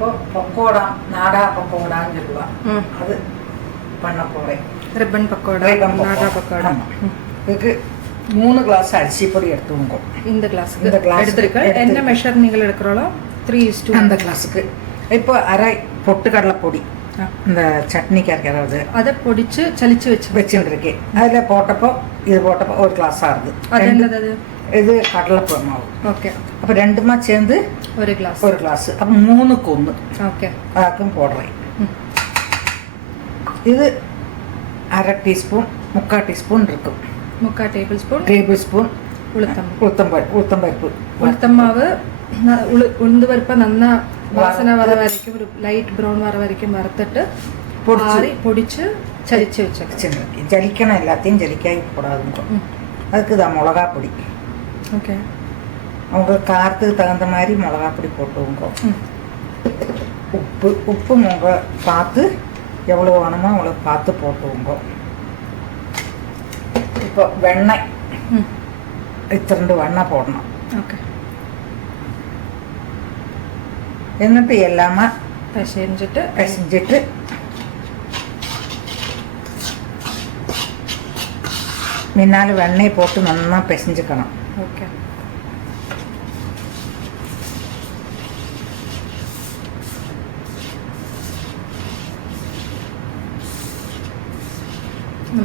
இப்போ பக்கோடா நாடா பக்கோடான்னு சொல்லுவாங்க. அது பண்ண போகிறேன். ரிப்பன் பக்கோடா, நாடா பக்கோடா. இதுக்கு 3 கிளாஸ் அரிசிப்பொடி எடுத்துக்கோங்க. இந்த கிளாஸுக்கு எடுத்துருக்க என்ன மெஷர் நீங்கள் எடுக்கிறோளோ 3:2 அந்த கிளாஸுக்கு. இப்போ அரை பொட்டுக்கடலை பொடி, இந்த சட்னிக்கு அரைக்கிறது அதை பொடிச்சு சலிச்சு வச்சுருக்கேன். அதில் போட்டப்போ இது போட்டப்போ 1 கிளாஸ் ஆகுது. அது என்னது? அது இது கடலைப்பூ மாவு. ஓகே. அப்போ ரெண்டுமா சேர்ந்து 1 கிளாஸ். அப்போ 3க்கு 1. ஓகே. அதாக்கும் போடுறேன். இது அரை டீஸ்பூன் 3/4 டீஸ்பூன் இருக்கும். 3/4 டேபிள் ஸ்பூன் ഉളുത്തം മാവ് ഉഴുന്ന് പരിപ്പ് നന്ന വാസന വര വരയ്ക്കും ഒരു ലൈറ്റ് ബ്രൗൺ വര വരയ്ക്കും വറുത്തിട്ട് പൊടിച്ച് ചലിച്ച് വെച്ചിട്ടുണ്ട്. ജലിക്കണം, എല്ലാத்தையும் ஜலிக்காய் போடாதுங்க. அதுக்கு தான் மிளகாப்பொடி. ஓகே. அவங்க காரத்துக்கு தகுந்த மாதிரி மிளகாப்பொடி போட்டுவோங்க. உப்பு உங்க பார்த்து எவ்வளோ வேணுமோ அவ்வளோ பார்த்து போட்டுவோங்க. இப்போ வெண்ணெய் இத்திரண்டு வெண்ணெய் போடணும். ஓகே. എന്നിട്ട് எல்லாமே பிசைஞ்சிட்டு முன்னால் வெண்ணெய் போட்டு நல்லா பிசைஞ்சுக்கணும். ஓகே.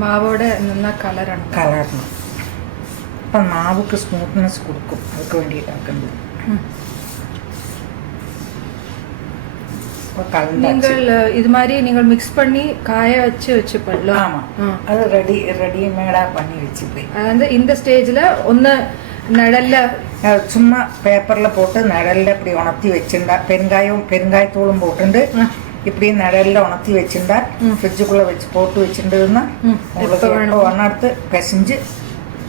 മാവോட നന്നാ കലരണം. അപ്പം മാവുക്ക് സ്മൂത്ത്നെസ് കൊടുക്കും. അതൊക്കെ വേണ്ടിയിട്ടാക്കുന്നത്. நீங்கள் இது மாதிரி நீங்கள் மிக்ஸ் பண்ணி காய வச்சுப்பீங்களா? ஆமாம், அது ரெடிமேடாக பண்ணி வச்சுப்பேன். அதாவது இந்த ஸ்டேஜில் ஒன்று நிழல்ல சும்மா பேப்பரில் போட்டு நிழல்ல இப்படி உணர்த்தி வச்சுருந்தா பெருங்காயத்தூளும் போட்டுண்டு இப்படி நிழல்ல உணர்த்தி வச்சுருந்தா ஃப்ரிட்ஜுக்குள்ளே போட்டு வச்சுருந்ததுன்னா உங்களுக்கு ஒன்றா எடுத்து பிசைஞ்சு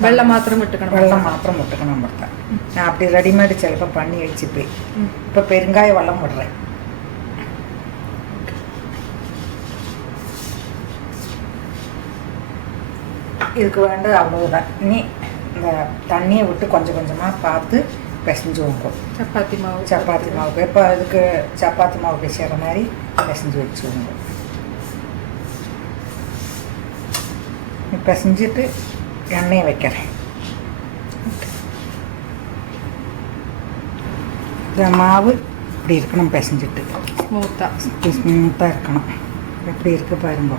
வெள்ளம் மாத்திரம் விட்டுக்கணும். பார்த்தேன் நான் அப்படி ரெடிமேடு சிலப்போ பண்ணி வச்சுப்பேன். இப்போ பெருங்காய வெள்ளம் விடுறேன். இதுக்கு வேண்டது அவ்வளவுதான். இனி இந்த தண்ணியை விட்டு கொஞ்சம் கொஞ்சமாக பார்த்து பிசைஞ்சுவோங்க. சப்பாத்தி மாவுக்கு இப்போ இதுக்கு சப்பாத்தி மாவு பிசைகிற மாதிரி பிசைஞ்சு வச்சுவோங்க. பிசைஞ்சிட்டு எண்ணெயை வைக்கிறேன். இந்த மாவு இப்படி இருக்கணும், பிசைஞ்சிட்டு ஸ்மூத்தாக இருக்கணும். எப்படி இருக்குது பாருங்க.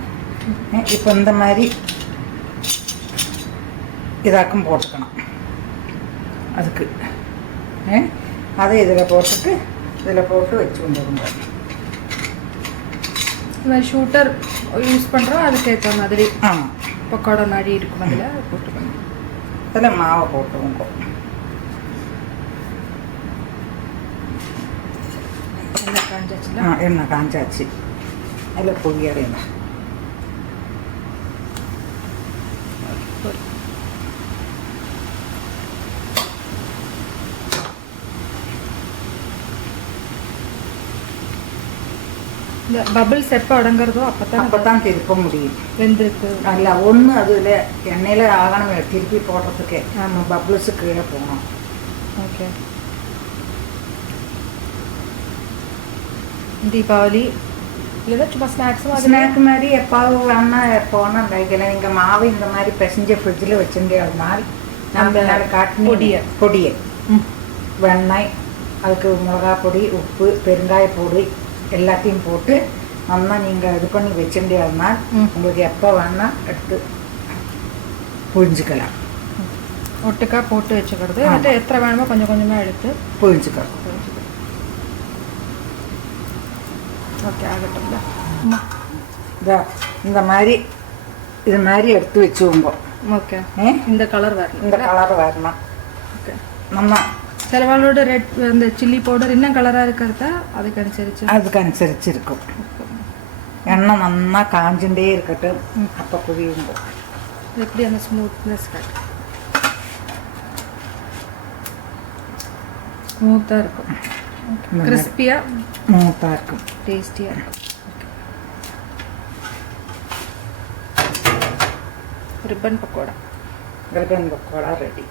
இப்போ இந்த மாதிரி இதாக்கும் போட்டுக்கணும். அதுக்கு அதை இதில் போட்டு வச்சு வந்துடுங்க. ஷூட்டர் யூஸ் பண்ணுறோம், அதுக்கு ஏற்ற மாதிரி. ஆமாம், பக்கோடா நாடி இருக்கும். அதில் போட்டுக்கணும். அதில் மாவை போட்டுவோங்க. எண்ணெய் காஞ்சாச்சு. அதில் பொடியடையணும். இந்த பபிள்ஸ் எப்போ அடங்குறதோ அப்பதான் திருப்ப முடியும். வெந்திருக்கு அல்ல ஒன்று அதில் எண்ணெயில் ஆகணும் திருப்பி போடுறதுக்கே. நம்ம பபிள்ஸு கீழே போகணும். ஓகே. தீபாவளி இல்லைன்னா சும்மா ஸ்நாக் மாதிரி எப்பாவது எப்போனா வைக்கல. நீங்கள் மாவு இந்த மாதிரி பிசைஞ்ச ஃப்ரிட்ஜில் வச்சுருந்தே அதனால் நம்ம காட்டின பொடியை வெண்ணெய், அதுக்கு மிளகாப்பொடி, உப்பு, பெருங்காயப்பொடி எல்லாத்தையும் போட்டு நல்லா நீங்கள் இது பண்ணி வச்சுட்டேன்னா உங்களுக்கு எப்போ வேணால் எடுத்து புழிஞ்சிக்கலாம். ஒட்டுக்கா போட்டு வச்சுக்கிறது. அது எத்தனை வேணுமோ கொஞ்சம் கொஞ்சமாக எடுத்து புழிஞ்சிக்கலாம். ஓகே, ஆகட்டும்ல. இந்த மாதிரி இது மாதிரி எடுத்து வச்சுவோங்க. ஓகே. இந்த கலர் வரணும். ஓகே. நம்ம சிலவாளோட ரெட் இந்த சில்லி பவுடர் இன்னும் கலராக இருக்கிறதா அதுக்கு இருக்கும். எண்ணெய் நல்லா காஞ்சுட்டே இருக்கட்டும். அப்போ புரியுங்க எப்படி அந்த ஸ்மூத்தாக இருக்கும். கிறிஸ்பியாக ஸ்மூத்தாக இருக்கும். டேஸ்டியாக இருக்கும். Ribbon pakoda ready.